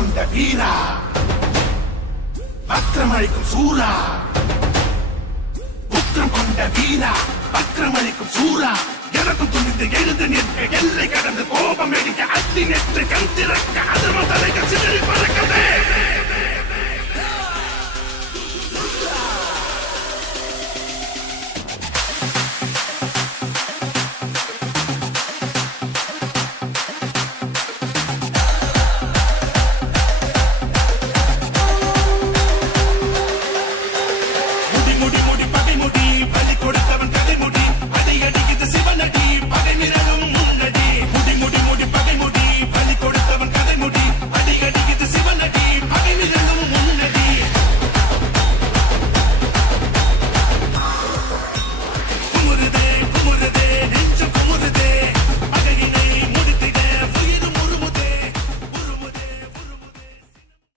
கொண்ட வீரா, வக்ரமளிக்கும் சூரா, உக்ரம் கொண்ட வீரா, வக்ரமளிக்கும் சூரா, எனக்கும் துணிந்து எழுந்து நிற்க, எல்லை கடந்து கோபம் எடிக்க, அத்தி நெற்று கண் திறக்க, அதர்ம